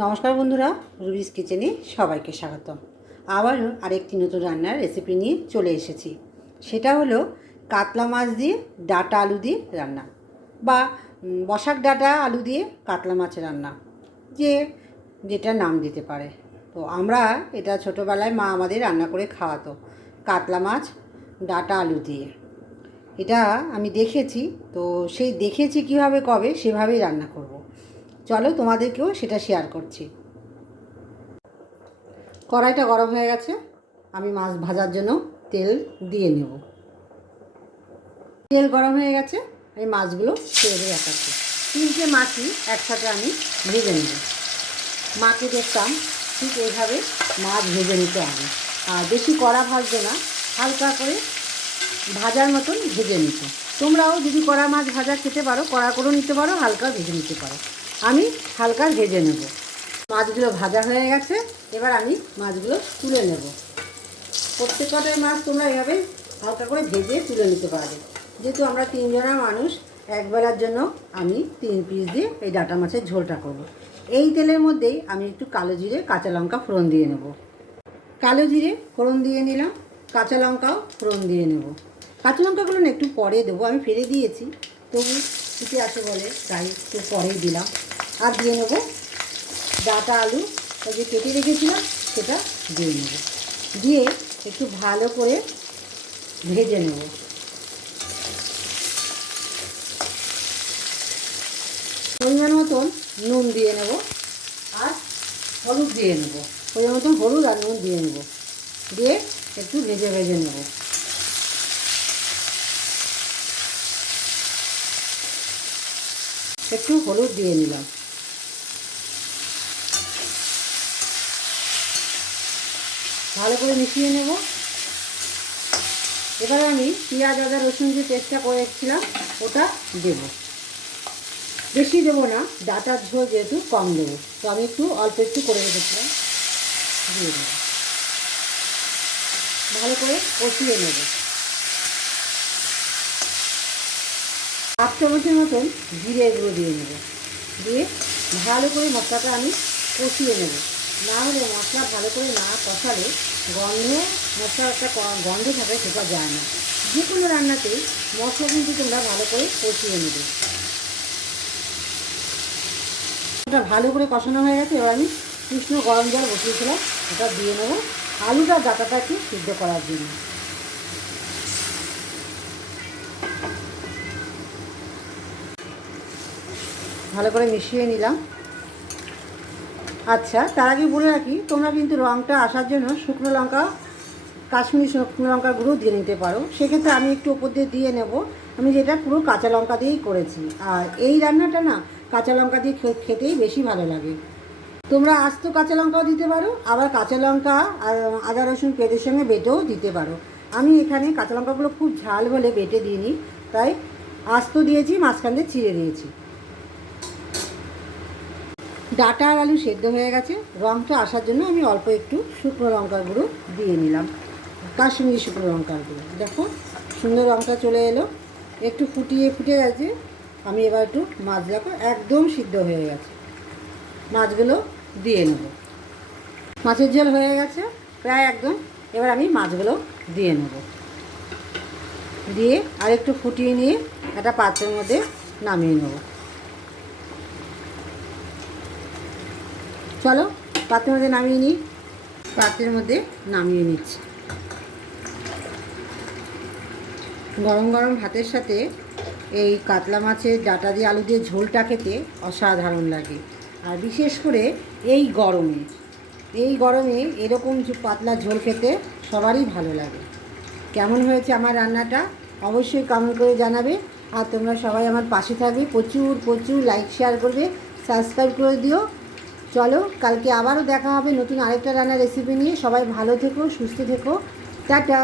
নমস্কার বন্ধুরা, রুবিস কিচেনে সবাইকে স্বাগতম। আবারও আরেকটি নতুন রান্নার রেসিপি নিয়ে চলে এসেছি। সেটা হলো কাতলা মাছ দিয়ে ডাঁটা আলু দিয়ে রান্না, বা বসাক ডাঁটা আলু দিয়ে কাতলা মাছের রান্না, যেটা নাম দিতে পারে। তো আমরা এটা ছোটোবেলায় মা আমাদের রান্না করে খাওয়াতো, কাতলা মাছ ডাঁটা আলু দিয়ে। এটা আমি দেখেছি, তো সেই দেখেছি কীভাবে কবে সেভাবেই রান্না করব। চলো তোমাদেরকেও সেটা শেয়ার করছি। কড়াইটা গরম হয়ে গেছে, আমি মাছ ভাজার জন্য তেল দিয়ে নেব। তেল গরম হয়ে গেছে, আমি মাছগুলো তেলে দেখাচ্ছি। 3টে মাছই একসাথে আমি ভেজে নেব। মাকে দেখতাম ঠিক এইভাবে মাছ ভেজে নিতে হবে, আর বেশি কড়া ভাজবে না, হালকা করে ভাজার মতন ভেজে নিতে। তোমরাও যদি কড়া মাছ ভাজা খেতে পারো, কড়া করে নিতে পারো, হালকা ভেজে নিতে পারো। আমি হালকা ভেজে নেব। মাছগুলো ভাজা হয়ে গেছে, এবার আমি মাছগুলো তুলে নেব। প্রত্যেক কটাই মাছ তোমরা এভাবে হালকা করে ভেজে তুলে নিতে পারবে। যেহেতু আমরা 3 জনা মানুষ, একবেলার জন্য আমি 3 পিস দিয়ে এই ডাঁটা মাছের ঝোলটা করব। এই তেলের মধ্যেই আমি একটু কালো জিরে কাঁচা লঙ্কা ফোড়ন দিয়ে নেব। কালো জিরে ফোড়ন দিয়ে নিলাম, কাঁচা লঙ্কাও ফোড়ন দিয়ে নেব। কাঁচা লঙ্কাগুলো না একটু পরে দেবো, আমি ফেলে দিয়েছি, তবু ফুটে আসে বলে তাই একটু পরেই দিলাম। আর দিয়ে নেব ডাঁটা আলু যে কেটে রেখেছিলাম, সেটা দিয়ে নেব। দিয়ে একটু ভালো করে ভেজে নেব। পরিমাণ মতন নুন দিয়ে নেব, আর হলুদ দিয়ে নেব। পরিমাণ মতন হলুদ আর নুন দিয়ে নেব, দিয়ে একটু ভেজে ভেজে নেব। একটু হলুদ দিয়ে নিলাম, ভালো করে মিশিয়ে নেব। এবারে আমি পেঁয়াজ আদা রসুন যে পেস্টটা করেছিলাম ওটা দেব। বেশি দেবো না, ডাঁটার ঝোল যেহেতু কম দেবো, তো আমি একটু অল্প একটু করে রেখেছিলাম, দিয়ে দেবো। ভালো করে কষিয়ে নেব। 1 চামচের মতন জিরে গুঁড়ো দিয়ে নেব, দিয়ে ভালো করে মশলাটা আমি কষিয়ে নেব। না হলে মশলা ভালো করে না কষালে মশলার একটা গন্ধ থাকে, সেটা যায় না। যে কোনো রান্নাতেই মশলা কিন্তু তোমরা ভালো করে কষিয়ে নেবে। ওটা ভালো করে কষানো হয়ে গেছে, এবার আমি কৃষ্ণ গরম জল বসিয়েছিলাম, ওটা দিয়ে নেব আলুটা ডাঁটাটা একটু সিদ্ধ করার জন্য। ভালো করে মিশিয়ে নিলাম। আচ্ছা, তার আগে বলে রাখি, তোমরা কিন্তু রঙটা আসার জন্য শুকনো লঙ্কা, কাশ্মীরি শুকনো লঙ্কার গুঁড়ো দিয়ে নিতে পারো। সেক্ষেত্রে আমি একটু ওপর দিয়ে দিয়ে নেব। আমি যেটা পুরো কাঁচা লঙ্কা দিয়েই করেছি, আর এই রান্নাটা না কাঁচা লঙ্কা দিয়ে খেতেই বেশি ভালো লাগে। তোমরা আস্ত কাঁচা লঙ্কাও দিতে পারো, আবার কাঁচা লঙ্কা আর আদা রসুন পেঁয়াজের সঙ্গে বেটেও দিতে পারো। আমি এখানে কাঁচা লঙ্কাগুলো খুব ঝাল বলে বেটে দিইনি, তাই আস্ত দিয়েছি, মাঝখান দিয়ে চিড়ে দিয়েছি। ডাঁটা আর আলু সেদ্ধ হয়ে গেছে, রঙটা আসার জন্য আমি অল্প একটু শুকনো লঙ্কার গুঁড়ো দিয়ে নিলাম, কাশ্মীরি শুকনো লঙ্কার গুঁড়ো। দেখো সুন্দর রঙটা চলে এলো, একটু ফুটে গেছে। আমি এবার একটু মাছগুলো একদম সিদ্ধ হয়ে গেছে, মাছগুলো দিয়ে নেব। মাছের ঝোল হয়ে গেছে প্রায় একদম। এবার আমি মাছগুলো দিয়ে নেব, দিয়ে আর একটু ফুটিয়ে নিয়ে একটা পাত্রের মধ্যে নামিয়ে নেব। চলো পাত্রের মধ্যে নামিয়ে নিই। পাত্রের মধ্যে নামিয়ে নিচ্ছি। গরম গরম ভাতের সাথে এই কাতলা মাছের ডাঁটা দিয়ে আলু দিয়ে ঝোলটা খেতে অসাধারণ লাগে। আর বিশেষ করে এই গরমে এরকম পাতলা ঝোল খেতে সবারই ভালো লাগে। কেমন হয়েছে আমার রান্নাটা অবশ্যই কমেন্ট করে জানাবে। আর তোমরা সবাই আমার পাশে থাকবে, প্রচুর লাইক শেয়ার করবে, সাবস্ক্রাইব করে দিও। চলো কালকে আবারও দেখা হবে নতুন আরেকটা রান্নার রেসিপি নিয়ে। সবাই ভালো থেকো, সুস্থ থেকো, টাটা।